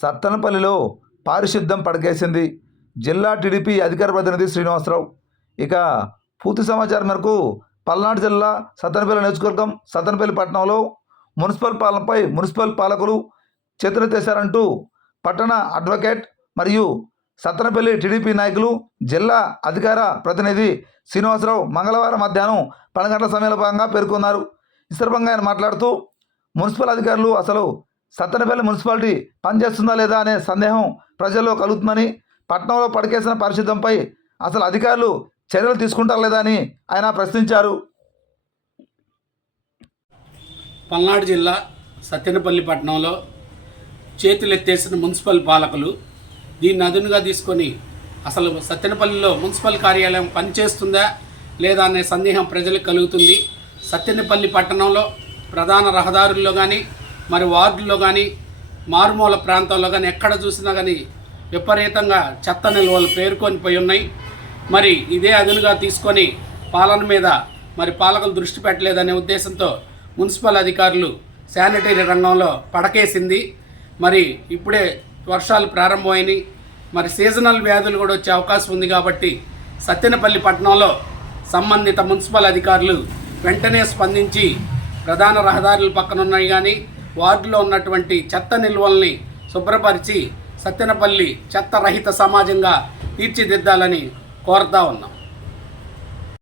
సత్తెనపల్లిలో పారిశుద్ధ్యం పడకేసింది. జిల్లా టీడీపీ అధికార ప్రతినిధి శ్రీనివాసరావు. ఇక పూర్తి సమాచారం మేరకు పల్నాడు జిల్లా సత్తెనపల్లి నియోజకవర్గం సత్తెనపల్లి పట్టణంలో మున్సిపల్ పాలనపై మున్సిపల్ పాలకులు చేతులెత్తేశారంటూ పట్టణ అడ్వకేట్ మరియు సత్తెనపల్లి టీడీపీ నాయకులు జిల్లా అధికార ప్రతినిధి శ్రీనివాసరావు మంగళవారం మధ్యాహ్నం 12 గంటల సమయంలో భాగంగా పేర్కొన్నారు. ఈ సందర్భంగా ఆయన మాట్లాడుతూ మున్సిపల్ అధికారులు అసలు సత్తెనపల్లి మున్సిపాలిటీ పనిచేస్తుందా లేదా అనే సందేహం ప్రజల్లో కలుగుతుందని, పట్టణంలో పడకేసిన పారిశుద్ధ్యంపై అసలు అధికారులు చర్యలు తీసుకుంటారా లేదా అని ఆయన ప్రశ్నించారు. పల్నాడు జిల్లా సత్తెనపల్లి పట్టణంలో చేతులెత్తేసిన మున్సిపల్ పాలకులు దీన్ని అదునుగా తీసుకొని అసలు సత్తెనపల్లిలో మున్సిపల్ కార్యాలయం పనిచేస్తుందా లేదా అనే సందేహం ప్రజలకు కలుగుతుంది. సత్తెనపల్లి పట్టణంలో ప్రధాన రహదారుల్లో కానీ మరి వార్డుల్లో కానీ మారుమూల ప్రాంతాల్లో కానీ ఎక్కడ చూసినా కానీ విపరీతంగా చెత్త నిల్వలు పేరుకొని పోయి ఉన్నాయి. మరి ఇదే అదునుగా తీసుకొని పాలన మీద మరి పాలకులు దృష్టి పెట్టలేదనే ఉద్దేశంతో మున్సిపల్ అధికారులు శానిటరీ రంగంలో పడకేసింది. మరి ఇప్పుడే వర్షాలు ప్రారంభమైనాయి, మరి సీజనల్ వ్యాధులు కూడా వచ్చే అవకాశం ఉంది. కాబట్టి సత్తెనపల్లి పట్టణంలో సంబంధిత మున్సిపల్ అధికారులు వెంటనే స్పందించి ప్రధాన రహదారుల పక్కన ఉన్నాయి కానీ వార్డులో ఉన్నటువంటి చెత్త నిల్వల్ని శుభ్రపరిచి సత్తెనపల్లి చెత్త రహిత సమాజంగా తీర్చిదిద్దాలని కోరుతా ఉన్నాం.